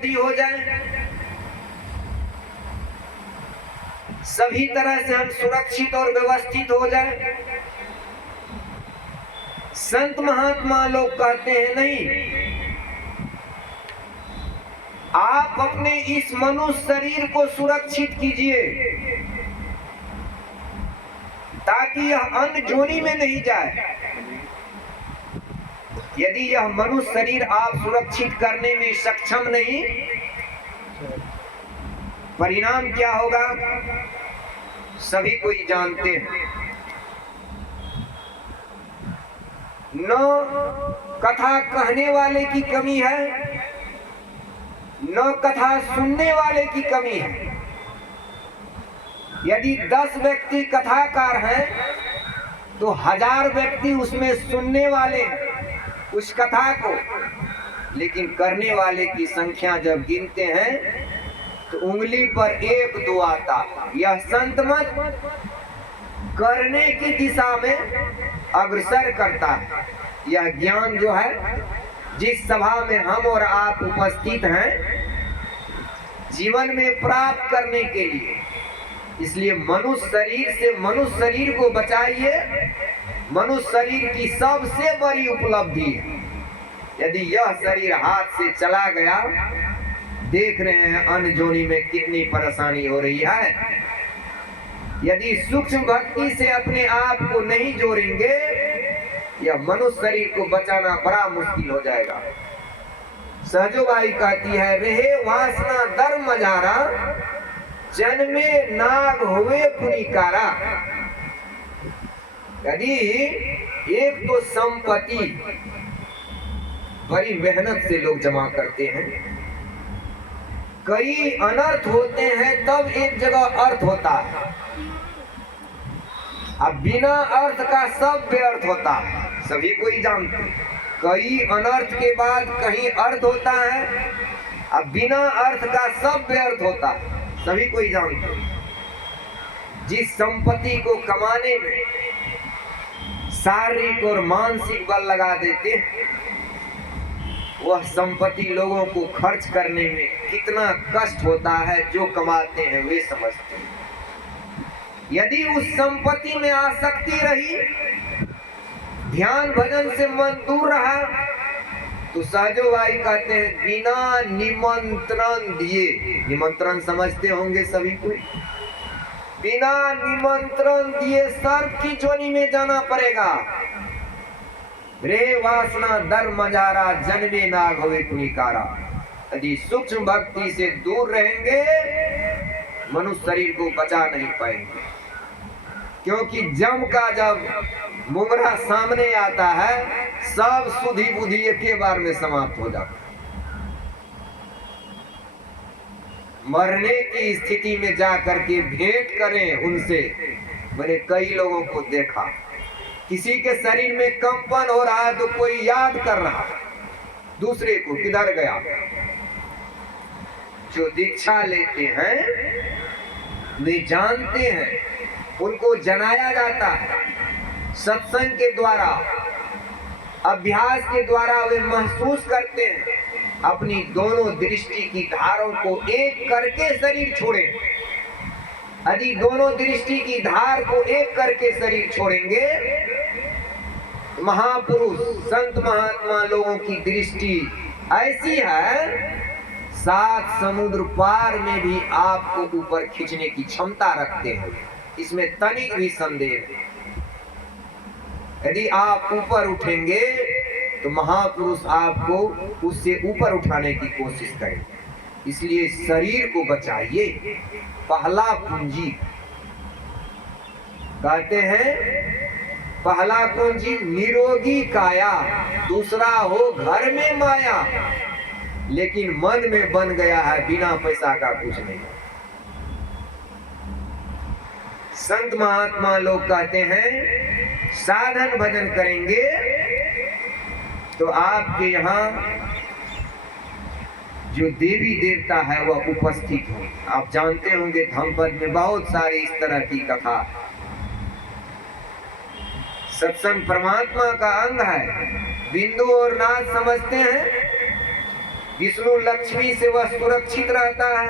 वृद्धि हो जाए, सभी तरह से हम सुरक्षित और व्यवस्थित हो जाए। संत महात्मा लोग कहते हैं नहीं, आप अपने इस मनुष्य शरीर को सुरक्षित कीजिए ताकि यह अन्य जोनी में नहीं जाए। यदि यह मनुष्य शरीर आप सुरक्षित करने में सक्षम नहीं, परिणाम क्या होगा सभी कोई जानते हैं। न कथा कहने वाले की कमी है, न कथा सुनने वाले की कमी है। यदि 10 व्यक्ति कथाकार हैं तो 1000 व्यक्ति उसमें सुनने वाले उस कथा को, लेकिन करने वाले की संख्या जब गिनते हैं तो उंगली पर 1-2 आता। यह संत मत करने की दिशा में अग्रसर करता है। यह ज्ञान जो है जिस सभा में हम और आप उपस्थित हैं जीवन में प्राप्त करने के लिए, इसलिए मनुष्य शरीर से मनुष्य शरीर को बचाइए। मनुष्य शरीर की सबसे बड़ी उपलब्धि है। यदि यह शरीर हाथ से चला गया, देख रहे हैं अन्य जोनी में कितनी परेशानी हो रही है। यदि सूक्ष्म भक्ति से अपने आप को नहीं जोड़ेंगे, यह मनुष्य शरीर को बचाना बड़ा मुश्किल हो जाएगा। सहजोबाई कहती है, रहे वासना धर्म मझारा, जन्मे नाग हुए पुनिकारा। यदि एक तो संपत्ति बड़ी मेहनत से लोग जमा करते हैं, कई अनर्थ होते हैं तब एक जगह अर्थ होता है। अब बिना अर्थ का सब व्यर्थ होता है, सभी कोई जानते हैं। कई अनर्थ के बाद कहीं अर्थ होता है, अब बिना अर्थ का सब व्यर्थ होता है, सभी कोई जानते हैं। जिस संपत्ति को कमाने में शारीरिक और मानसिक बल लगा देते हैं, वह संपत्ति लोगों को खर्च करने में कितना कष्ट होता है जो कमाते हैं वे समझते हैं। यदि उस संपत्ति में आसक्ति रही, ध्यान भजन से मन दूर रहा, तो सहजोबाई कहते हैं बिना निमंत्रण दिए, निमंत्रण समझते होंगे सभी को, बिना निमंत्रण दिए सर्प की जोनी में जाना पड़ेगा। रे वासना दर मजारा, जन्मे नाग होवे पुनिकारा। यदि सूक्ष्म भक्ति से दूर रहेंगे, मनुष्य शरीर को बचा नहीं पाएंगे। क्योंकि जम का जब मुंगरा सामने आता है, सब सुधि बुद्धि एक बार में समाप्त हो जाता है। मरने की स्थिति में जाकर के भेंट करें उनसे। मैंने कई लोगों को देखा, किसी के शरीर में कंपन हो रहा है तो कोई याद कर रहा है दूसरे को, किधर गया। जो दीक्षा लेते हैं वे जानते हैं, उनको जनाया जाता है सत्संग के द्वारा, अभ्यास के द्वारा। वे महसूस करते हैं अपनी दोनों दृष्टि की धारों को एक करके शरीर छोड़े। यदि दोनों दृष्टि की धार को एक करके शरीर छोड़ेंगे, महापुरुष संत महात्मा लोगों की दृष्टि ऐसी है, 7 समुद्र पार में भी आपको ऊपर खींचने की क्षमता रखते हैं, इसमें तनिक भी संदेह नहीं। यदि आप ऊपर उठेंगे तो महापुरुष आपको उससे ऊपर उठाने की कोशिश करेंगे। इसलिए शरीर को बचाइए। पहला पूंजी कहते हैं, पहला पूंजी निरोगी काया, दूसरा हो घर में माया। लेकिन मन में बन गया है बिना पैसा का कुछ नहीं। संत महात्मा लोग कहते हैं साधन भजन करेंगे तो आपके यहाँ जो देवी देवता है वह उपस्थित हो। आप जानते होंगे धम्मपद में बहुत सारी इस तरह की कथा। सत्संग परमात्मा का अंग है। बिंदु और नाद समझते हैं, विष्णु लक्ष्मी से वह सुरक्षित रहता है।